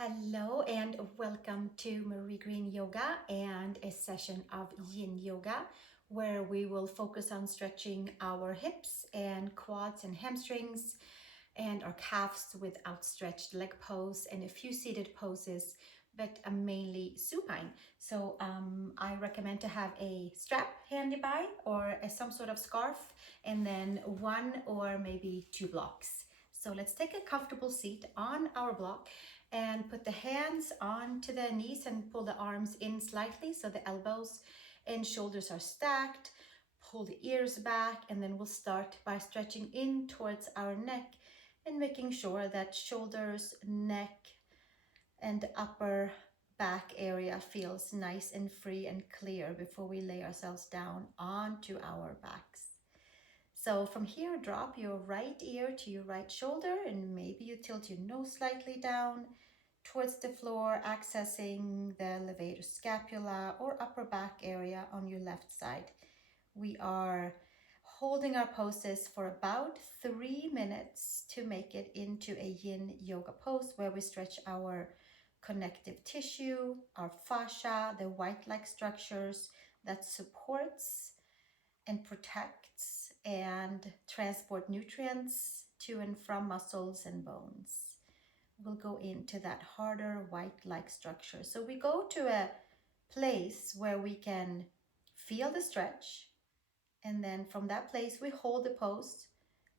Hello and welcome to mariegreenyoga and a session of yin yoga where we will focus on stretching our hips and quads and hamstrings and our calves with outstretched leg pose and a few seated poses, but mainly supine. So I recommend to have a strap handy by or some sort of scarf and then one or maybe two blocks. So let's take a comfortable seat on our block and put the hands onto the knees and pull the arms in slightly so the elbows and shoulders are stacked. Pull the ears back, and then we'll start by stretching in towards our neck and making sure that shoulders, neck, and upper back area feels nice and free and clear before we lay ourselves down onto our backs. So from here, drop your right ear to your right shoulder, and maybe you tilt your nose slightly down towards the floor, accessing the levator scapula or upper back area on your left side. We are holding our poses for about 3 minutes to make it into a yin yoga pose where we stretch our connective tissue, our fascia, the white-like structures that supports and protects and transport nutrients to and from muscles and bones. We'll go into that harder white-like structure. So we go to a place where we can feel the stretch, and then from that place we hold the pose,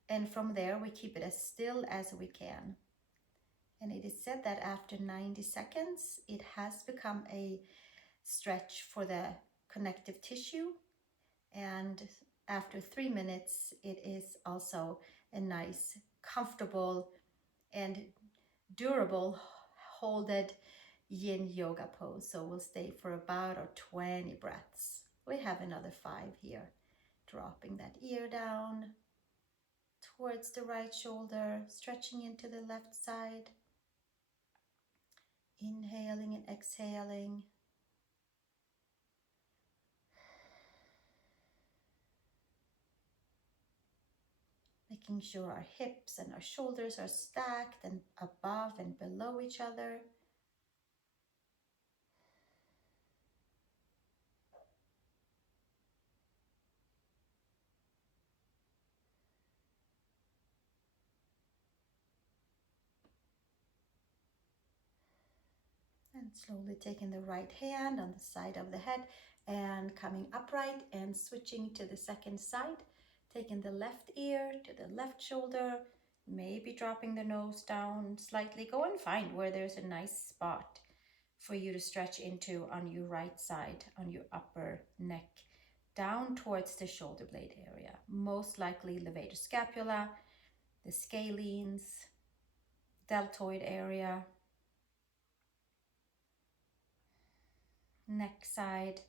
and from there we keep it as still as we can. And it is said that after 90 seconds it has become a stretch for the connective tissue, and after 3 minutes it is also a nice, comfortable, and durable holded yin yoga pose. So we'll stay for about 20 breaths. We have another 5 here. Dropping that ear down towards the right shoulder, stretching into the left side. Inhaling and exhaling. Making sure our hips and our shoulders are stacked and above and below each other. And slowly taking the right hand on the side of the head and coming upright and switching to the second side. Taking the left ear to the left shoulder, maybe dropping the nose down slightly. Go and find where there's a nice spot for you to stretch into on your right side, on your upper neck, down towards the shoulder blade area. Most likely levator scapula, the scalenes, deltoid area, neck side.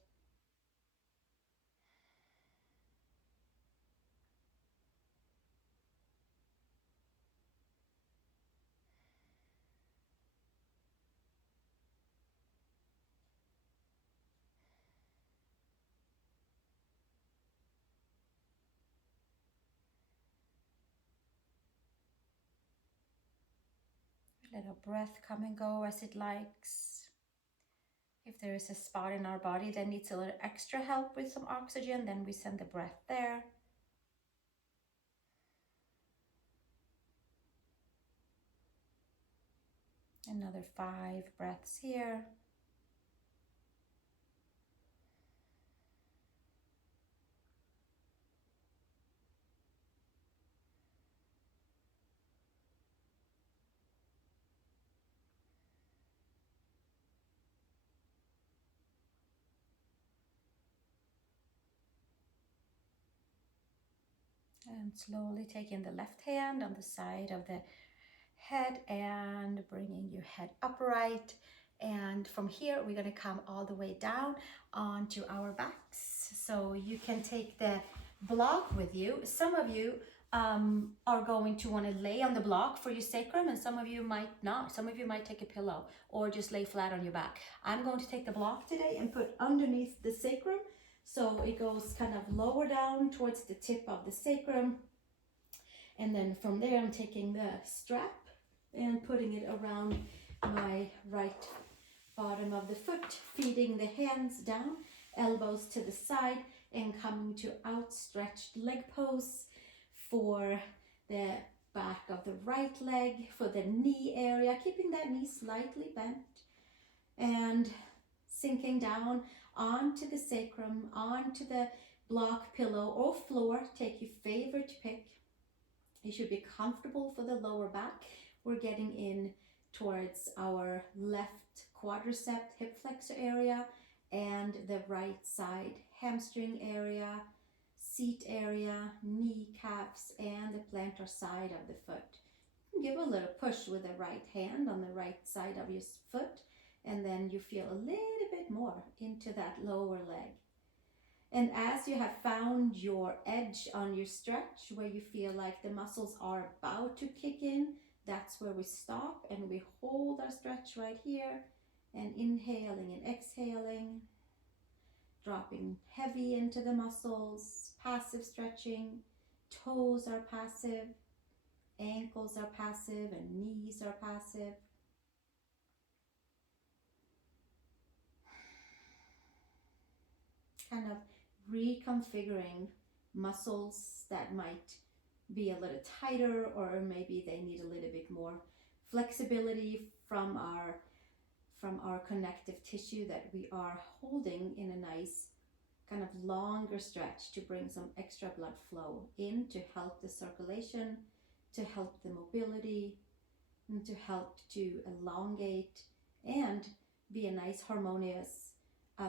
Let our breath come and go as it likes. If there is a spot in our body that needs a little extra help with some oxygen, then we send the breath there. Another 5 breaths here. And slowly taking the left hand on the side of the head and bringing your head upright. And from here, we're going to come all the way down onto our backs. So you can take the block with you. Some of you are going to want to lay on the block for your sacrum, and some of you might not. Some of you might take a pillow or just lay flat on your back. I'm going to take the block today and put underneath the sacrum. So it goes kind of lower down towards the tip of the sacrum. And then from there, I'm taking the strap and putting it around my right bottom of the foot, feeding the hands down, elbows to the side, and coming to outstretched leg pose for the back of the right leg, for the knee area, keeping that knee slightly bent, and sinking down onto the sacrum, onto the block, pillow, or floor. Take your favorite pick. You should be comfortable for the lower back. We're getting in towards our left quadricep, hip flexor area, and the right side hamstring area, seat area, kneecaps, and the plantar side of the foot. Give a little push with the right hand on the right side of your foot, and then you feel a little bit more into that lower leg. And as you have found your edge on your stretch, where you feel like the muscles are about to kick in, that's where we stop and we hold our stretch right here, and inhaling and exhaling, dropping heavy into the muscles, passive stretching. Toes are passive, ankles are passive, and knees are passive. Kind of reconfiguring muscles that might be a little tighter, or maybe they need a little bit more flexibility from our connective tissue that we are holding in a nice kind of longer stretch to bring some extra blood flow in, to help the circulation, to help the mobility, and to help to elongate and be a nice harmonious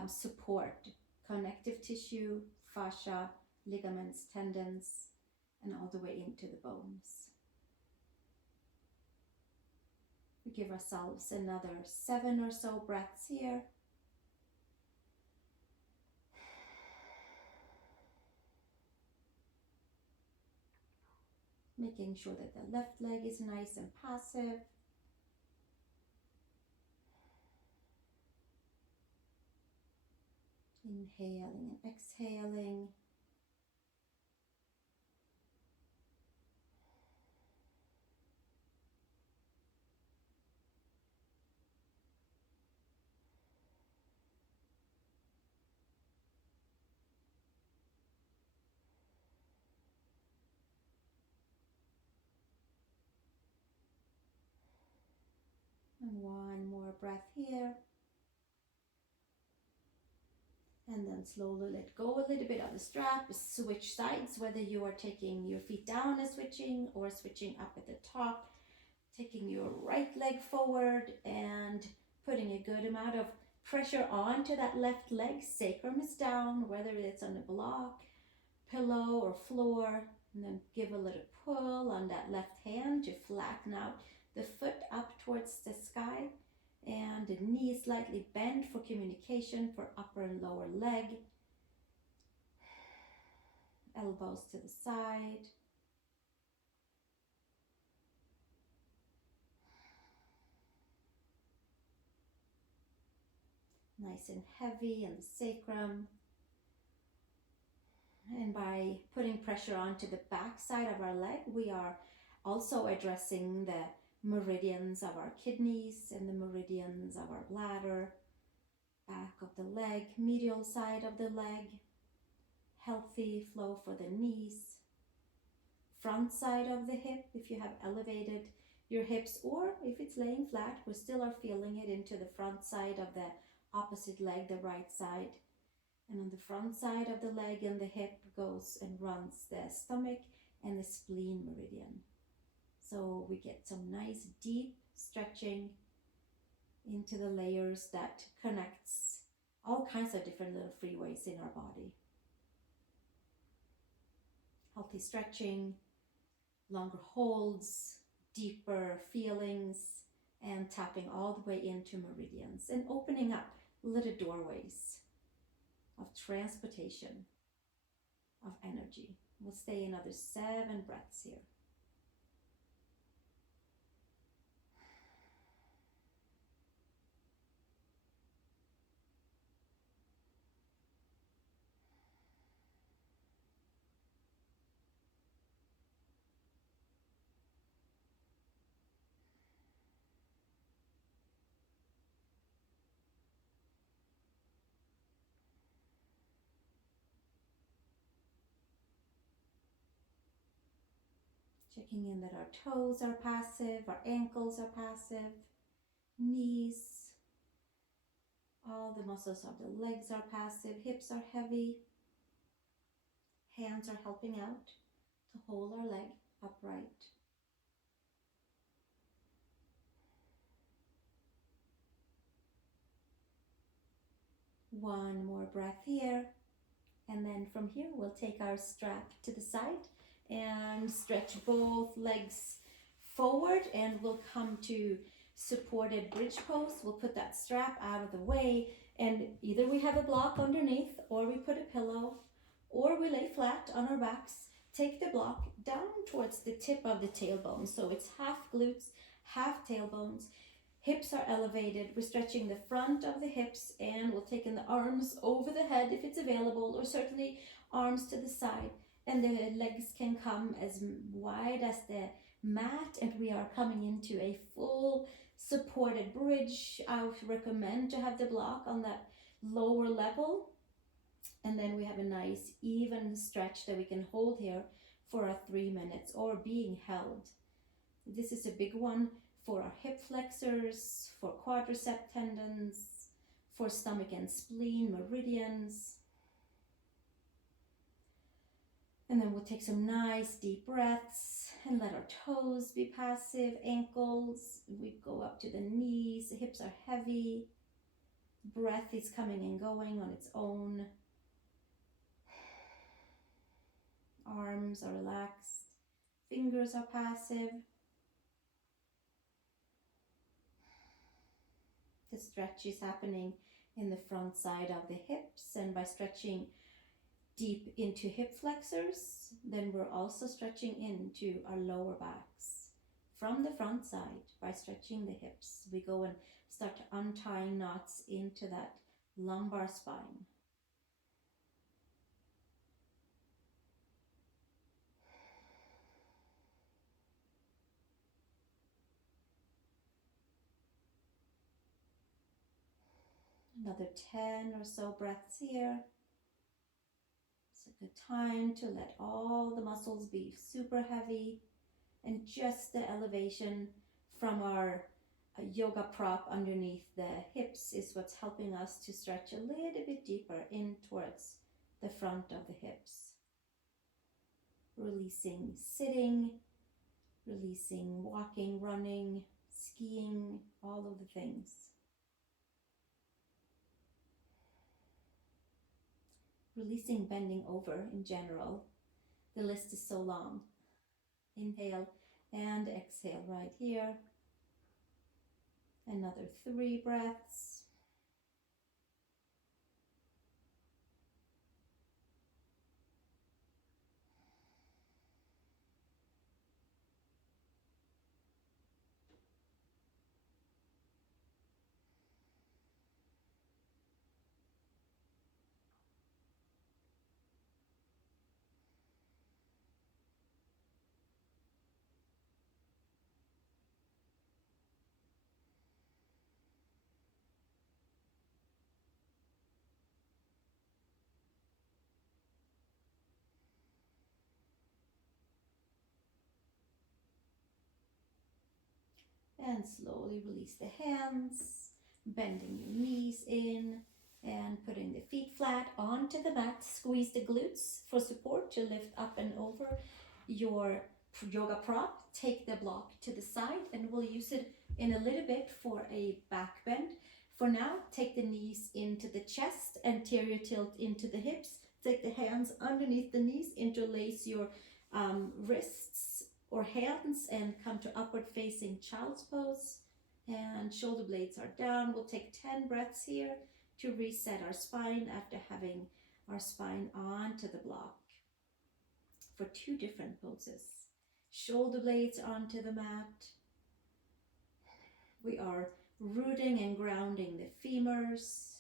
support. Connective tissue, fascia, ligaments, tendons, and all the way into the bones. We give ourselves another 7 or so breaths here. Making sure that the left leg is nice and passive. Inhaling and exhaling. And one more breath here. And then slowly let go a little bit of the strap. Switch sides, whether you are taking your feet down and switching, or switching up at the top. Taking your right leg forward and putting a good amount of pressure onto that left leg. Sacrum is down, whether it's on the block, pillow, or floor. And then give a little pull on that left hand to flatten out the foot up towards the sky. And the knee slightly bent for communication for upper and lower leg. Elbows to the side. Nice and heavy in the sacrum. And by putting pressure onto the back side of our leg, we are also addressing the meridians of our kidneys and the meridians of our bladder, back of the leg, medial side of the leg, healthy flow for the knees, front side of the hip if you have elevated your hips, or if it's laying flat, we still are feeling it into the front side of the opposite leg, the right side. And on the front side of the leg and the hip goes and runs the stomach and the spleen meridian. So we get some nice deep stretching into the layers that connects all kinds of different little freeways in our body. Healthy stretching, longer holds, deeper feelings, and tapping all the way into meridians and opening up little doorways of transportation of energy. We'll stay another 7 breaths here. Checking in that our toes are passive, our ankles are passive, knees, all the muscles of the legs are passive, hips are heavy, hands are helping out to hold our leg upright. One more breath here, and then from here we'll take our strap to the side and stretch both legs forward, and we'll come to supported bridge pose. We'll put that strap out of the way, and either we have a block underneath, or we put a pillow, or we lay flat on our backs. Take the block down towards the tip of the tailbone, so it's half glutes, half tailbones. Hips are elevated. We're stretching the front of the hips, and we'll take in the arms over the head if it's available, or certainly arms to the side. And the legs can come as wide as the mat, and we are coming into a full supported bridge. I would recommend to have the block on that lower level. And then we have a nice even stretch that we can hold here for our 3 minutes, or being held. This is a big one for our hip flexors, for quadricep tendons, for stomach and spleen meridians. And then we'll take some nice deep breaths and let our toes be passive, ankles. We go up to the knees, the hips are heavy. Breath is coming and going on its own. Arms are relaxed, fingers are passive. The stretch is happening in the front side of the hips, and by stretching deep into hip flexors, then we're also stretching into our lower backs. From the front side, by stretching the hips, we go and start to untie knots into that lumbar spine. Another 10 or so breaths here. It's a good time to let all the muscles be super heavy, and just the elevation from our yoga prop underneath the hips is what's helping us to stretch a little bit deeper in towards the front of the hips. Releasing sitting, releasing walking, running, skiing, all of the things. Releasing bending over in general. The list is so long. Inhale and exhale right here. Another 3 breaths. And slowly release the hands, bending your knees in and putting the feet flat onto the mat. Squeeze the glutes for support to lift up and over your yoga prop. Take the block to the side, and we'll use it in a little bit for a back bend. For now, take the knees into the chest, anterior tilt into the hips. Take the hands underneath the knees, interlace your wrists or hands, and come to upward facing child's pose, and shoulder blades are down. We'll take 10 breaths here to reset our spine after having our spine onto the block for 2 different poses. Shoulder blades onto the mat. We are rooting and grounding the femurs,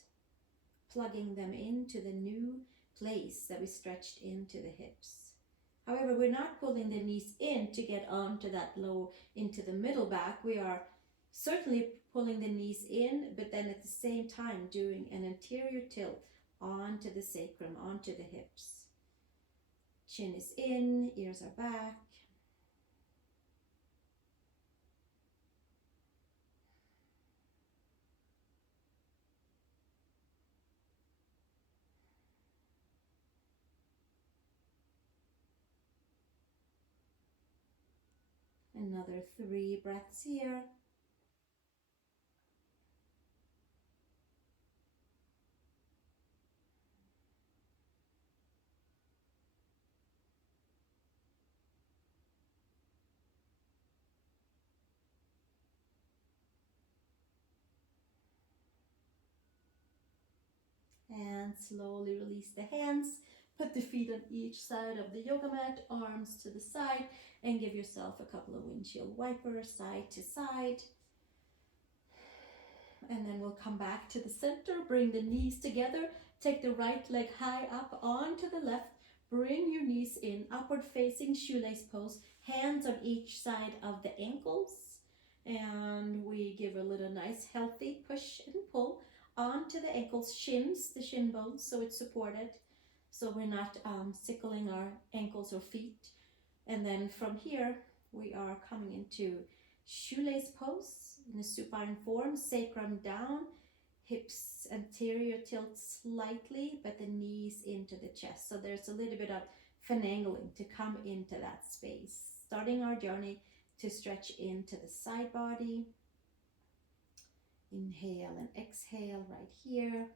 plugging them into the new place that we stretched into the hips. However, we're not pulling the knees in to get onto that low, into the middle back. We are certainly pulling the knees in, but then at the same time doing an anterior tilt onto the sacrum, onto the hips. Chin is in, ears are back. Another 3 breaths here. And slowly release the hands. Put the feet on each side of the yoga mat, arms to the side, and give yourself a couple of windshield wipers side to side. And then we'll come back to the center, bring the knees together, take the right leg high up onto the left, bring your knees in, upward facing shoelace pose, hands on each side of the ankles. And we give a little nice healthy push and pull onto the ankles, shins, the shin bones, so it's supported. So we're not sickling our ankles or feet. And then from here, we are coming into shoelace pose in a supine form, sacrum down, hips anterior tilt slightly, but the knees into the chest. So there's a little bit of finagling to come into that space. Starting our journey to stretch into the side body. Inhale and exhale right here.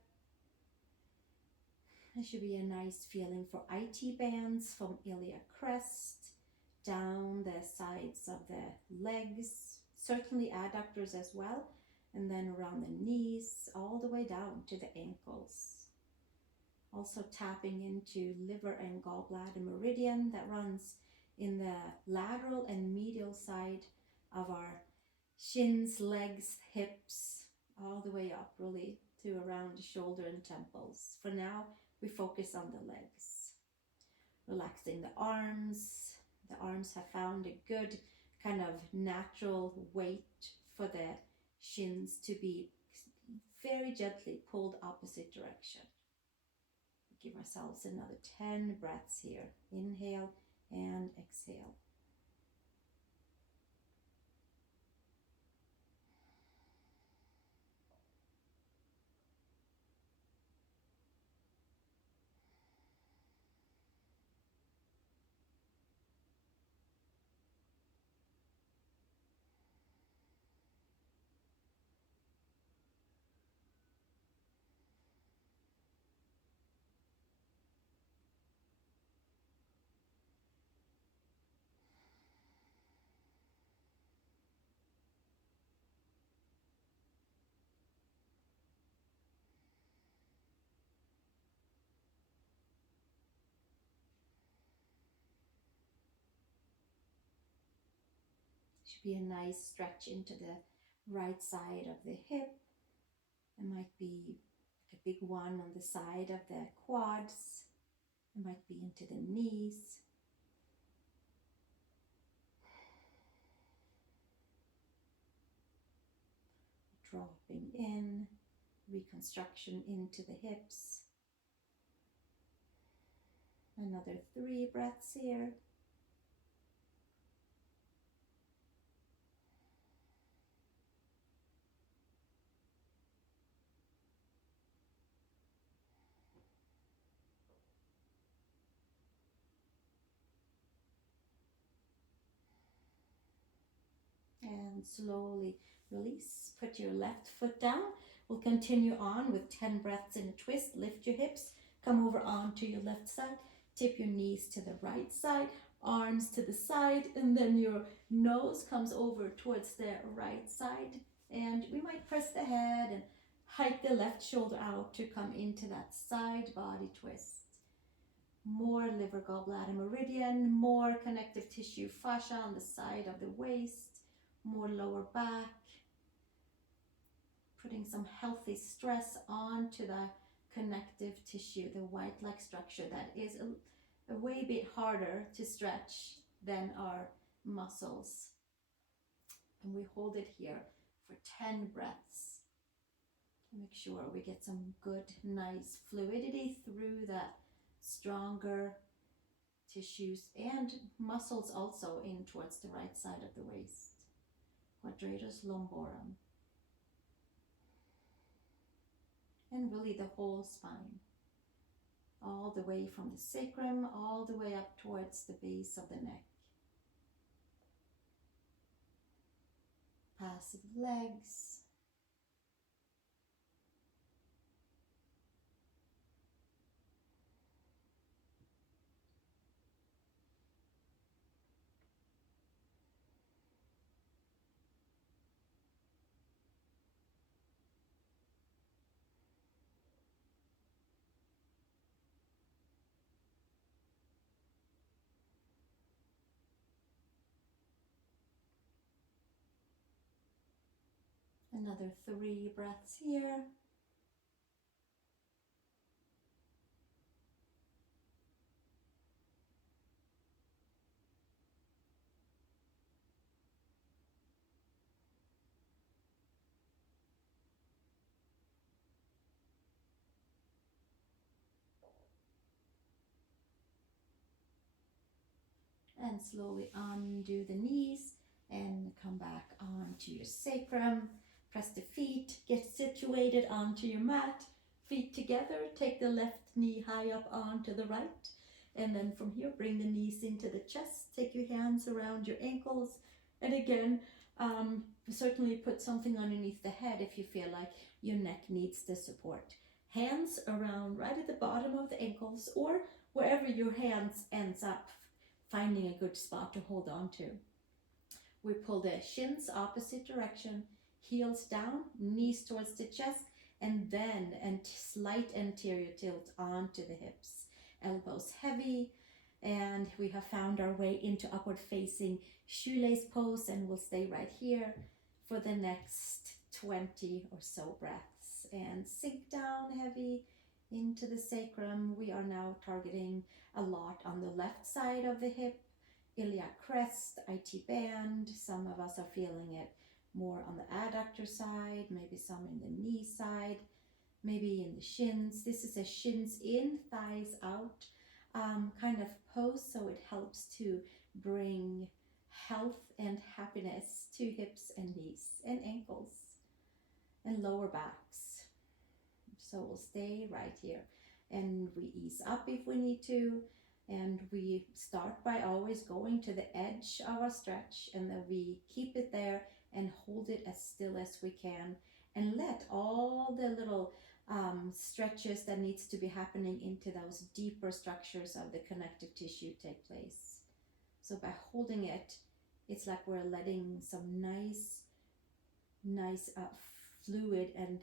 It should be a nice feeling for IT bands from iliac crest down the sides of the legs, certainly adductors as well, and then around the knees, all the way down to the ankles. Also tapping into liver and gallbladder meridian that runs in the lateral and medial side of our shins, legs, hips, all the way up really to around the shoulder and temples. For now, we focus on the legs. Relaxing the arms. The arms have found a good kind of natural weight for the shins to be very gently pulled opposite direction. Give ourselves another 10 breaths here. Inhale and exhale. Should be a nice stretch into the right side of the hip. It might be like a big one on the side of the quads. It might be into the knees. Dropping in, reconstruction into the hips. Another 3 breaths here. And slowly release. Put your left foot down. We'll continue on with 10 breaths in a twist. Lift your hips. Come over onto your left side. Tip your knees to the right side. Arms to the side. And then your nose comes over towards the right side. And we might press the head and hike the left shoulder out to come into that side body twist. More liver gallbladder meridian. More connective tissue fascia on the side of the waist. More lower back, putting some healthy stress onto the connective tissue, the white-like structure that is a way bit harder to stretch than our muscles. And we hold it here for 10 breaths. Make sure we get some good, nice fluidity through that stronger tissues and muscles also in towards the right side of the waist. Quadratus lumborum, and really the whole spine, all the way from the sacrum, all the way up towards the base of the neck. passive legs. Another 3 breaths here. And slowly undo the knees and come back onto your sacrum. Press the feet, get situated onto your mat, feet together, take the left knee high up onto the right. And then from here, bring the knees into the chest, take your hands around your ankles. And again, certainly put something underneath the head if you feel like your neck needs the support. Hands around right at the bottom of the ankles or wherever your hands ends up, finding a good spot to hold on to. We pull the shins opposite direction, heels down, knees towards the chest, and then slight anterior tilt onto the hips. Elbows heavy, and we have found our way into upward facing shoelace pose, and we'll stay right here for the next 20 or so breaths. And sink down heavy into the sacrum. We are now targeting a lot on the left side of the hip, iliac crest, IT band. Some of us are feeling it more on the adductor side, maybe some in the knee side, maybe in the shins. This is a shins in, thighs out kind of pose, so it helps to bring health and happiness to hips and knees and ankles and lower backs. So we'll stay right here, and we ease up if we need to. And we start by always going to the edge of our stretch, and then we keep it there and hold it as still as we can, and let all the little stretches that needs to be happening into those deeper structures of the connective tissue take place. So by holding it, it's like we're letting some nice fluid and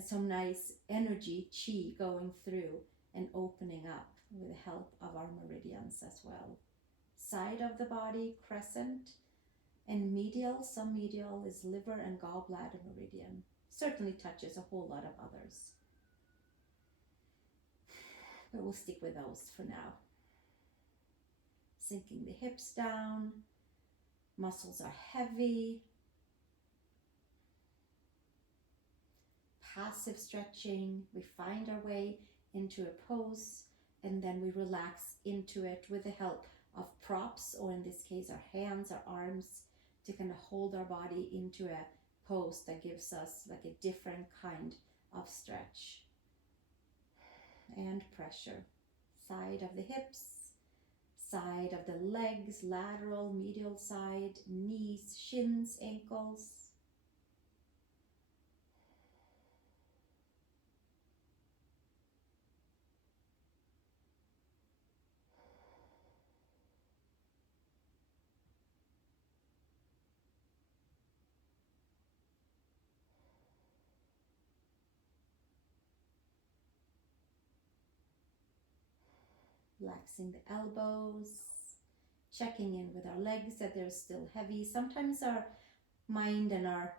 some nice energy, chi, going through and opening up with the help of our meridians as well. Side of the body, crescent, and medial. Some medial is liver and gallbladder meridian. Certainly touches a whole lot of others, but we'll stick with those for now. Sinking the hips down, muscles are heavy. Passive stretching, we find our way into a pose, and then we relax into it with the help of props, or in this case our hands, our arms, to kind of hold our body into a pose that gives us like a different kind of stretch and pressure. Side of the hips, side of the legs, lateral, medial side, knees, shins, ankles. Relaxing the elbows, checking in with our legs that they're still heavy. Sometimes our mind and are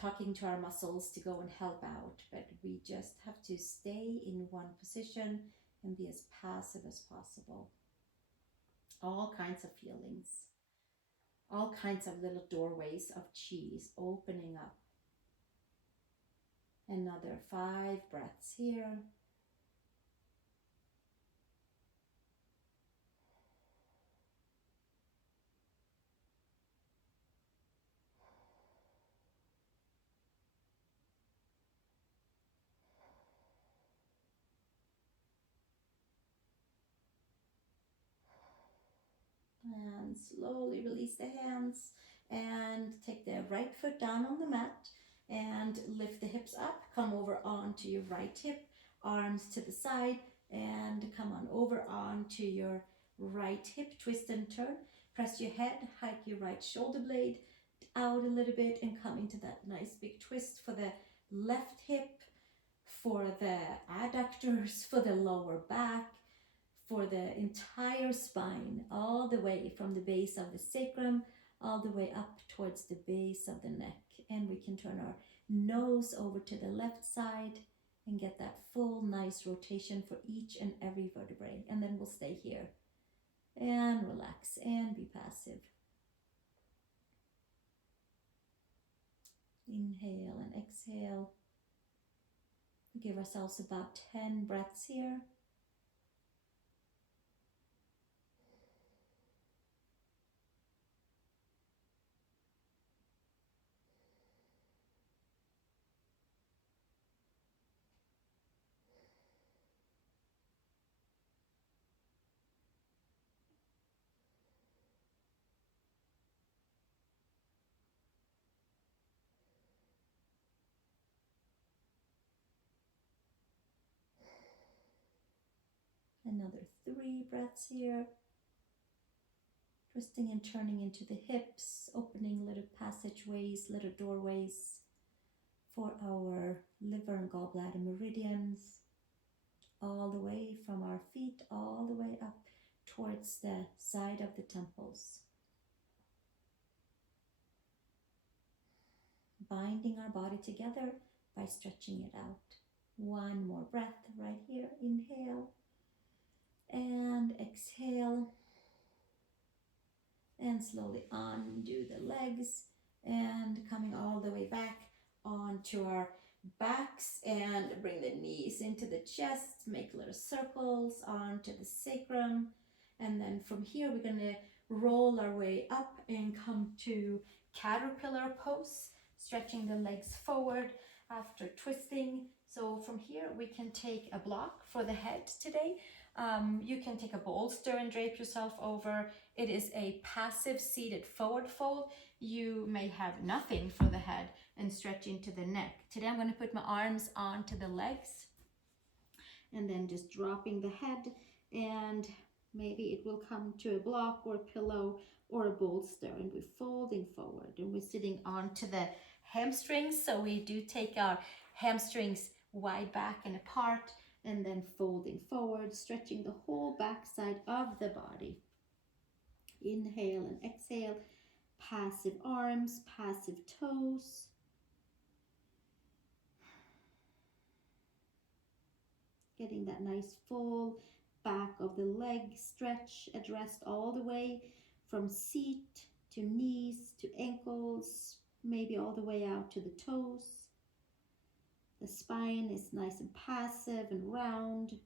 talking to our muscles to go and help out, but we just have to stay in one position and be as passive as possible. All kinds of feelings, all kinds of little doorways of chi opening up. Another 5 breaths here. And slowly release the hands And take the right foot down on the mat and lift the hips up. Come over onto your right hip, arms to the side, and come on over onto your right hip. Twist and turn. Press your head, hike your right shoulder blade out a little bit and come into that nice big twist for the left hip, for the adductors, for the lower back, for the entire spine, all the way from the base of the sacrum, all the way up towards the base of the neck. And we can turn our nose over to the left side and get that full nice rotation for each and every vertebrae. And then we'll stay here and relax and be passive. Inhale and exhale. Give ourselves about 10 breaths here. Another 3 breaths here. Twisting and turning into the hips, opening little passageways, little doorways for our liver and gallbladder meridians, all the way from our feet, all the way up towards the side of the temples. Binding our body together by stretching it out. One more breath right here. Inhale and exhale. And slowly undo the legs and coming all the way back onto our backs and bring the knees into the chest, make little circles onto the sacrum. And then from here, we're gonna roll our way up and come to caterpillar pose, stretching the legs forward after twisting. So from here, we can take a block for the head today. You can take a bolster and drape yourself over. It is a passive seated forward fold. You may have nothing for the head and stretch into the neck. Today I'm going to put my arms onto the legs and then just dropping the head, and maybe it will come to a block or a pillow or a bolster, and we're folding forward and we're sitting onto the hamstrings. So we do take our hamstrings wide back and apart, and then folding forward, stretching the whole backside of the body. Inhale and exhale, passive arms, passive toes. Getting that nice full back of the leg stretch, addressed all the way from seat to knees to ankles, maybe all the way out to the toes. The spine is nice and passive and round.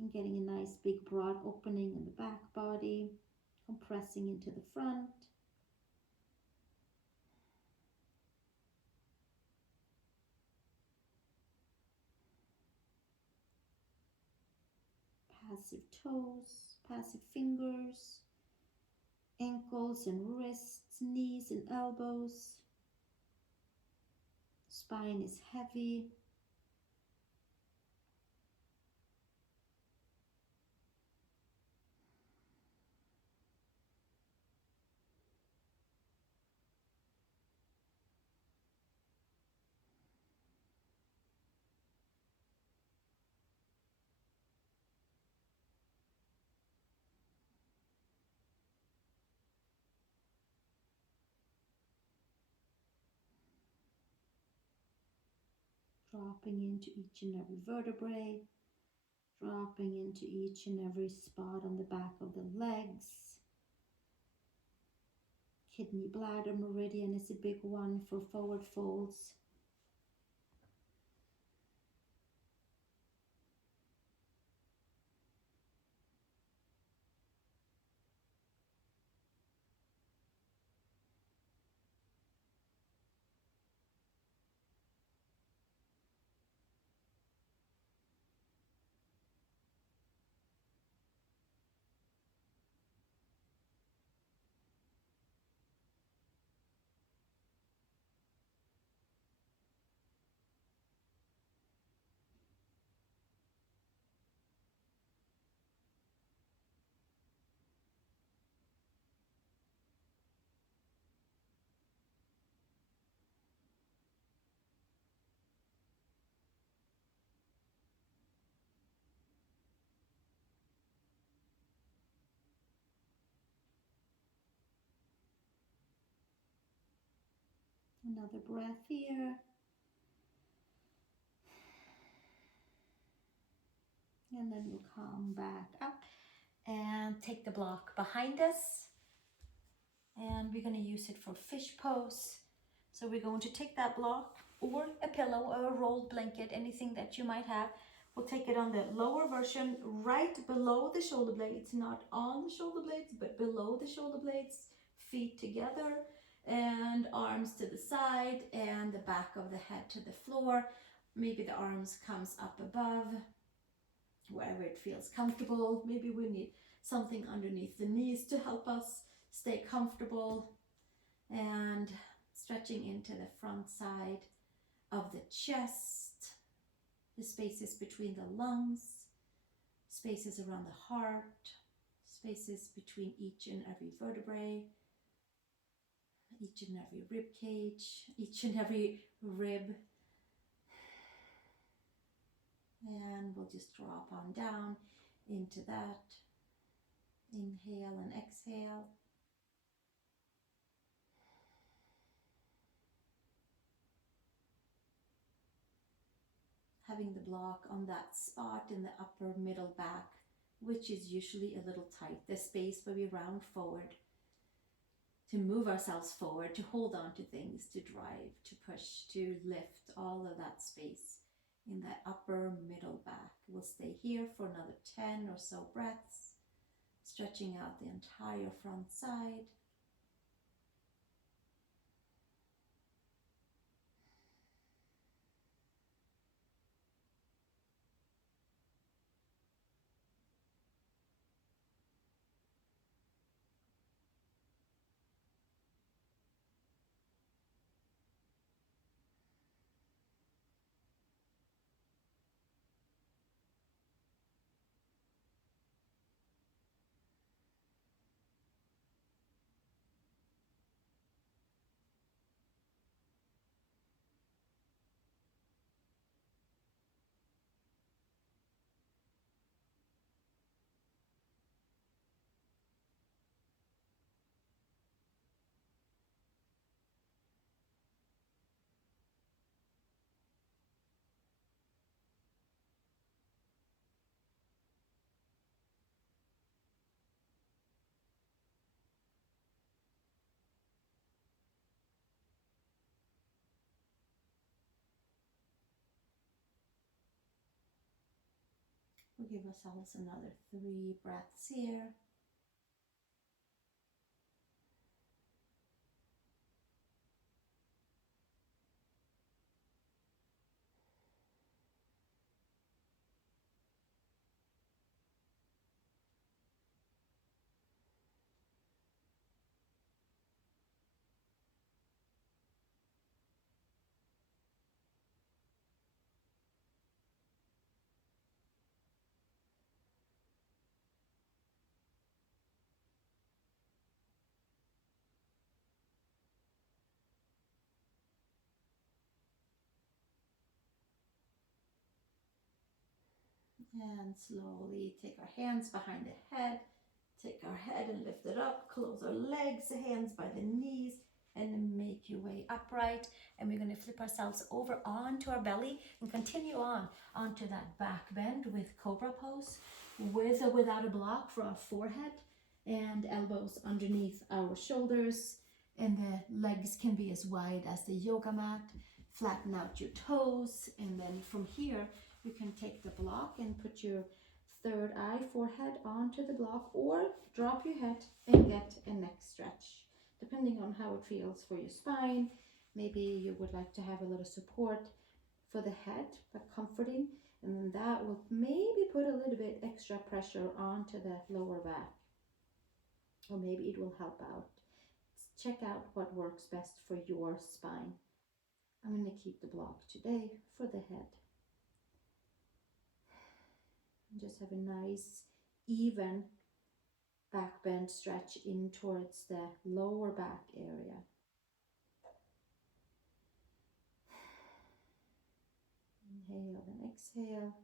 And getting a nice big broad opening in the back body, compressing into the front. Passive toes, passive fingers, ankles and wrists, knees and elbows. Spine is heavy. Dropping into each and every vertebrae, dropping into each and every spot on the back of the legs. Kidney bladder meridian is a big one for forward folds. Another breath here. And then we'll come back up and take the block behind us. And we're going to use it for fish pose. So we're going to take that block or a pillow or a rolled blanket, anything that you might have. We'll take it on the lower version, right below the shoulder blades, not on the shoulder blades, but below the shoulder blades, feet together and arms to the side and the back of the head to the floor. Maybe the arms comes up above, wherever it feels comfortable. Maybe we need something underneath the knees to help us stay comfortable, and stretching into the front side of the chest, the spaces between the lungs, spaces around the heart, spaces between each and every vertebrae, each and every rib cage, each and every rib. And we'll just drop on down into that. Inhale and exhale. Having the block on that spot in the upper middle back, which is usually a little tight, the space where we round forward, to move ourselves forward, to hold on to things, to drive, to push, to lift, all of that space in that upper middle back. We'll stay here for another 10 or so breaths, stretching out the entire front side. We'll give ourselves another 3 breaths here. And slowly take our hands behind the head, take our head and lift it up, close our legs, hands by the knees, and make your way upright. And we're going to flip ourselves over onto our belly and continue on onto that back bend with Cobra pose, with or without a block for our forehead, and elbows underneath our shoulders, and the legs can be as wide as the yoga mat. Flatten out your toes, and then from here you can take the block and put your third eye, forehead onto the block, or drop your head and get a neck stretch, depending on how it feels for your spine. Maybe you would like to have a little support for the head, but comforting, and then that will maybe put a little bit extra pressure onto the lower back, or maybe it will help out. Check out what works best for your spine. I'm going to keep the block today for the head. And just have a nice, even back bend stretch in towards the lower back area. Inhale and exhale.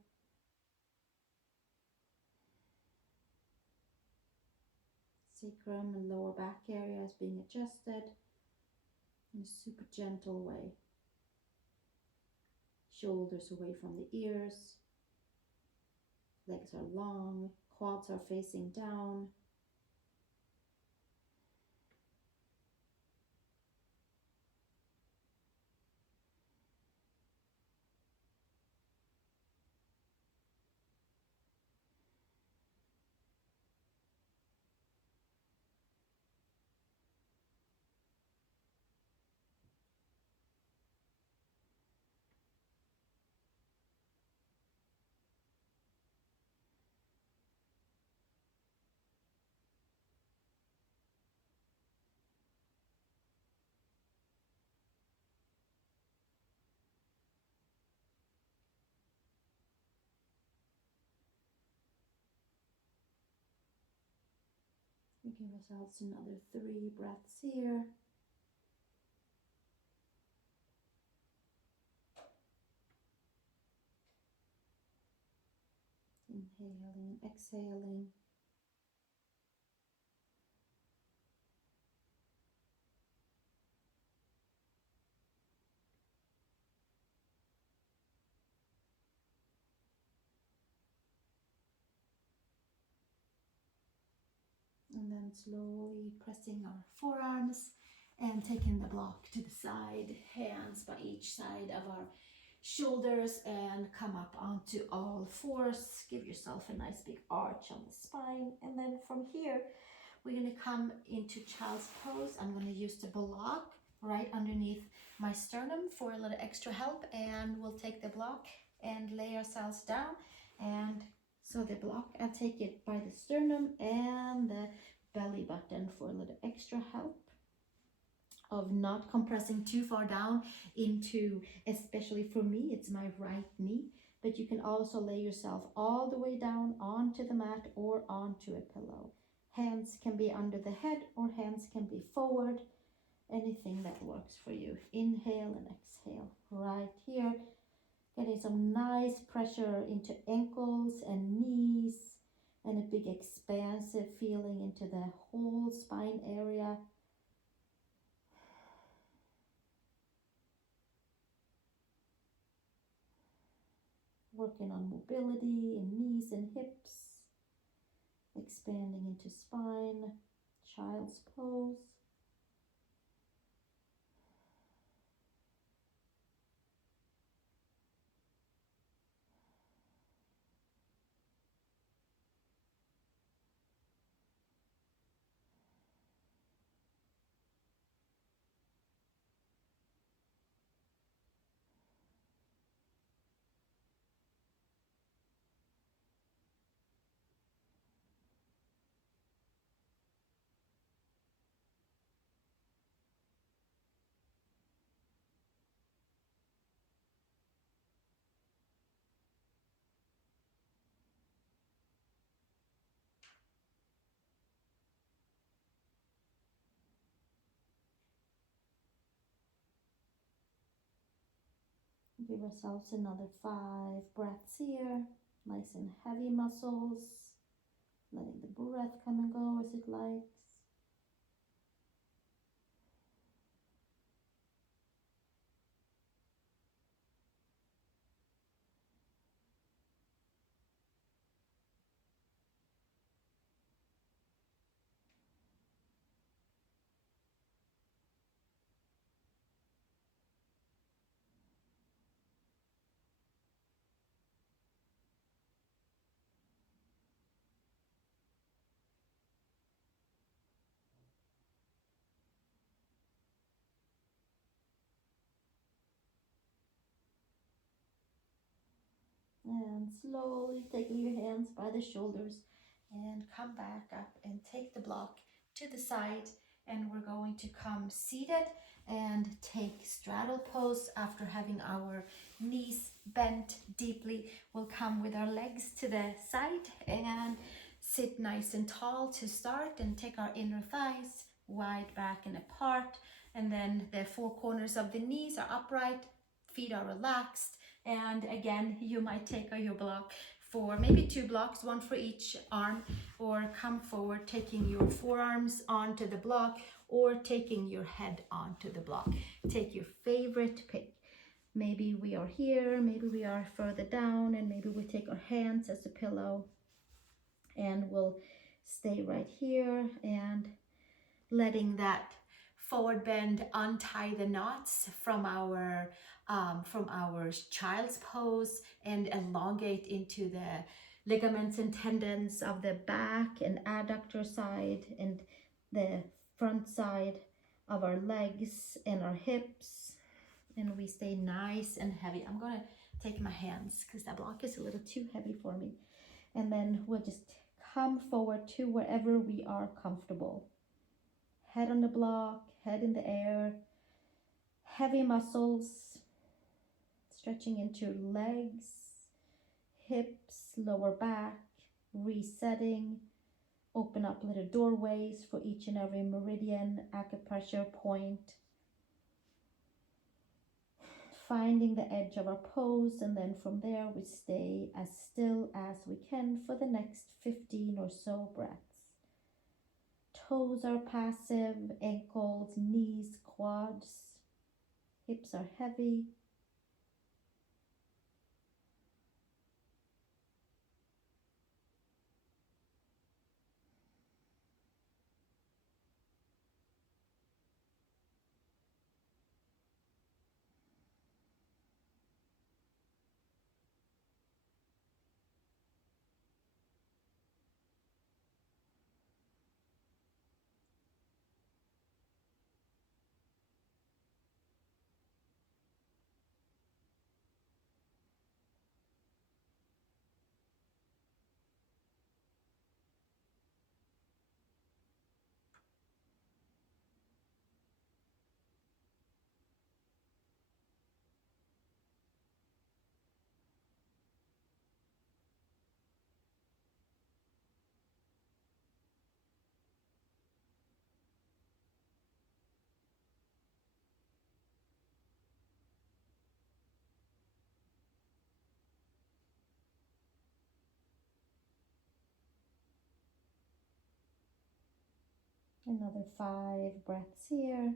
Sacrum and lower back areas being adjusted. in a super gentle way. Shoulders away from the ears. Legs are long. Quads are facing down. We give ourselves another 3 breaths here. Inhaling and exhaling. And then slowly pressing our forearms and taking the block to the side, hands by each side of our shoulders, and come up onto all fours. Give yourself a nice big arch on the spine. And then from here, we're going to come into child's pose. I'm going to use the block right underneath my sternum for a little extra help, and we'll take the block and lay ourselves down. And so the block, I take it by the sternum and the belly button for a little extra help of not compressing too far down into, especially for me, it's my right knee. But you can also lay yourself all the way down onto the mat or onto a pillow. Hands can be under the head or hands can be forward. Anything that works for you. Inhale and exhale right here. Getting some nice pressure into ankles and knees, and a big expansive feeling into the whole spine area. Working on mobility in knees and hips. Expanding into spine. Child's pose. Give ourselves another 5 breaths here. Nice and heavy muscles. Letting the breath come and go as it likes. And slowly taking your hands by the shoulders and come back up and take the block to the side. And we're going to come seated and take straddle pose after having our knees bent deeply. We'll come with our legs to the side and sit nice and tall to start, and take our inner thighs wide back and apart. And then the 4 corners of the knees are upright, feet are relaxed. And again, you might take your block for maybe 2 blocks, one for each arm, or come forward taking your forearms onto the block or taking your head onto the block. Take your favorite pick. Maybe we are here, maybe we are further down, and maybe we take our hands as a pillow and we'll stay right here and letting that forward bend untie the knots from our child's pose and elongate into the ligaments and tendons of the back and adductor side and the front side of our legs and our hips, and we stay nice and heavy. I'm gonna take my hands because that block is a little too heavy for me, and then we'll just come forward to wherever we are comfortable. Head on the block, head in the air, heavy muscles, stretching into legs, hips, lower back, resetting. Open up little doorways for each and every meridian, acupressure point. Finding the edge of our pose, and then from there we stay as still as we can for the next 15 or so breaths. Toes are passive, ankles, knees, quads, hips are heavy. Another 5 breaths here.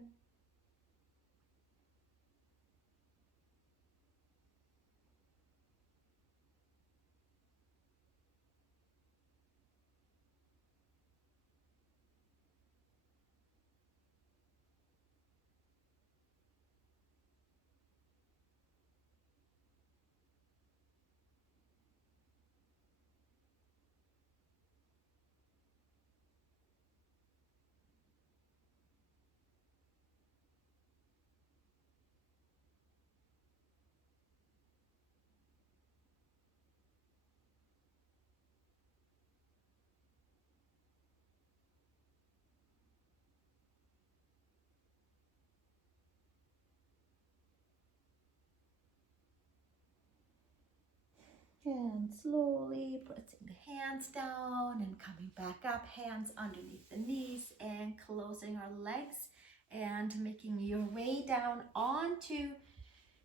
And slowly pressing the hands down and coming back up, hands underneath the knees and closing our legs and making your way down onto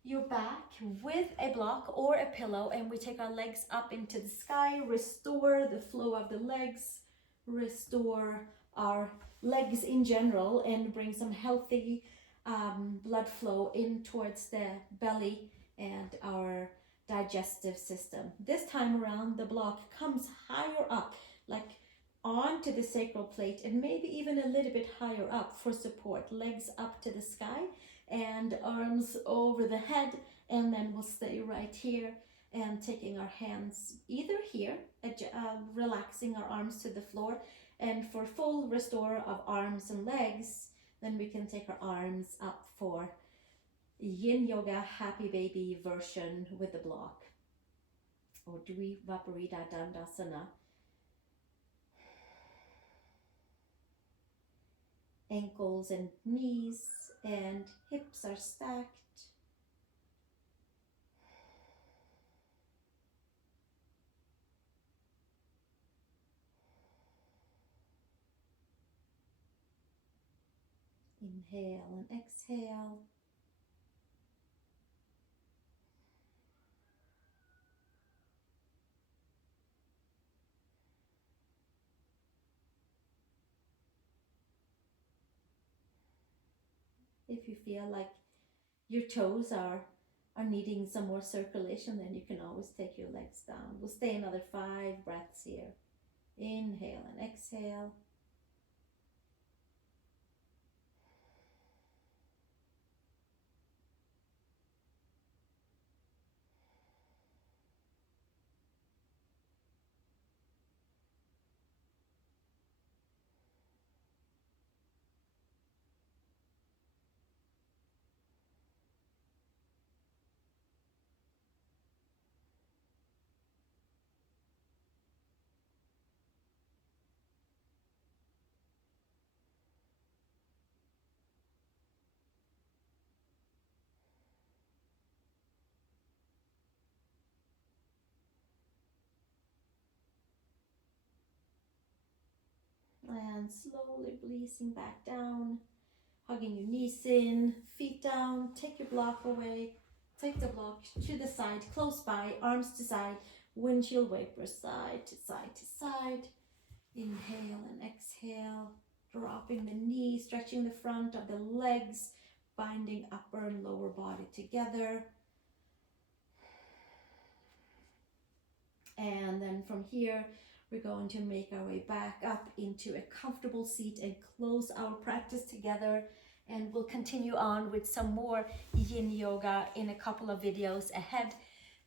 your back with a block or a pillow, and we take our legs up into the sky, restore the flow of the legs, restore our legs in general, and bring some healthy blood flow in towards the belly and our digestive system. This time around, the block comes higher up, like onto the sacral plate, and maybe even a little bit higher up for support. Legs up to the sky and arms over the head, and then we'll stay right here and taking our hands either here, relaxing our arms to the floor, and for full restore of arms and legs, then we can take our arms up for Yin Yoga Happy Baby version with the block, or Dvivaparita Dandasana. Ankles and knees and hips are stacked. Inhale and exhale. If you feel like your toes are needing some more circulation, then you can always take your legs down. We'll stay another 5 breaths here. Inhale and exhale. And slowly releasing back down, hugging your knees in, feet down, take your block away, take the block to the side, close by, arms to side, windshield wipers side to side to side. Inhale and exhale, dropping the knee, stretching the front of the legs, binding upper and lower body together. And then from here, we're going to make our way back up into a comfortable seat and close our practice together. And we'll continue on with some more yin yoga in a couple of videos ahead.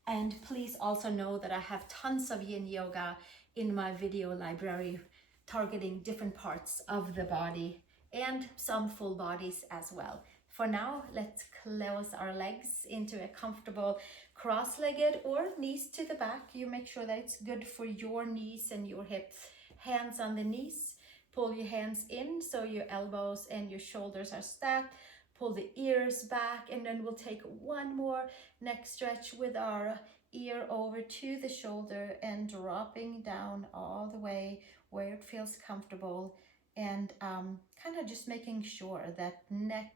And please also know that I have tons of yin yoga in my video library, targeting different parts of the body and some full bodies as well. For now, let's close our legs into a comfortable cross-legged or knees to the back. You make sure that it's good for your knees and your hips. Hands on the knees. Pull your hands in so your elbows and your shoulders are stacked. Pull the ears back, and then we'll take one more neck stretch with our ear over to the shoulder and dropping down all the way where it feels comfortable, and kind of just making sure that necks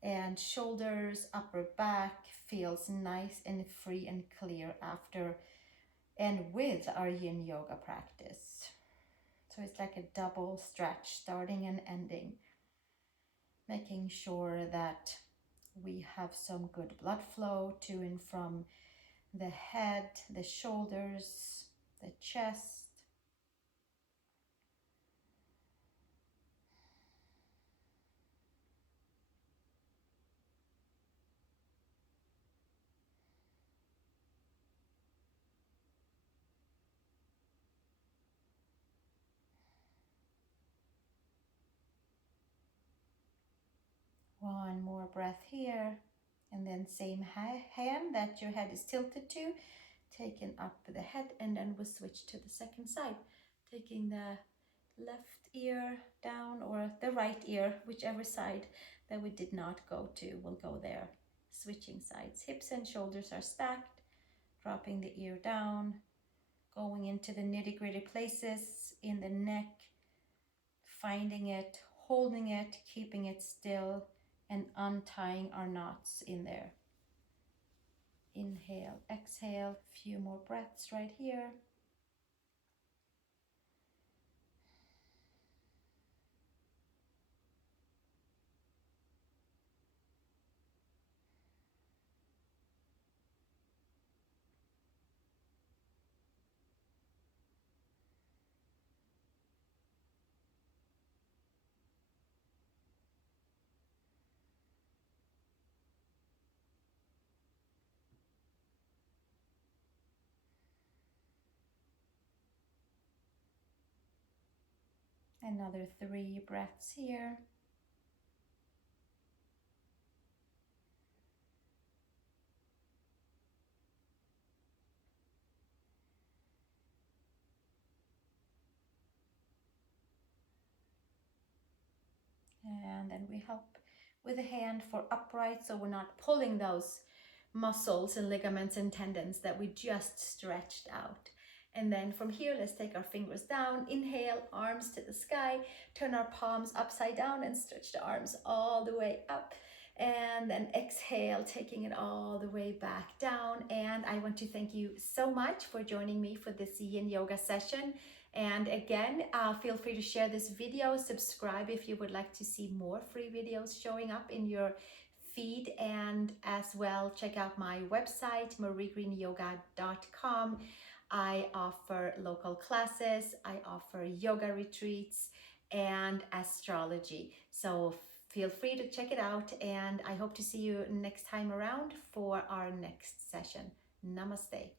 and shoulders, upper back feels nice and free and clear after and with our yin yoga practice. So it's like a double stretch, starting and ending, making sure that we have some good blood flow to and from the head, the shoulders, the chest. One more breath here, and then same hand that your head is tilted to, taking up the head, and then we'll switch to the second side, taking the left ear down or the right ear, whichever side that we did not go to, we'll go there. Switching sides, hips and shoulders are stacked, dropping the ear down, going into the nitty-gritty places in the neck, finding it, holding it, keeping it still, and untying our knots in there. Inhale, exhale, few more breaths right here. Another 3 breaths here. And then we help with the hand for upright, so we're not pulling those muscles and ligaments and tendons that we just stretched out. And then from here, let's take our fingers down. Inhale, arms to the sky. Turn our palms upside down and stretch the arms all the way up. And then exhale, taking it all the way back down. And and I want to thank you so much for joining me for this Yin Yoga session. And again, feel free to share this video, subscribe if you would like to see more free videos showing up in your feed, and as well check out my website mariegreenyoga.com. I offer local classes, I offer yoga retreats and astrology. So feel free to check it out, and I hope to see you next time around for our next session. Namaste.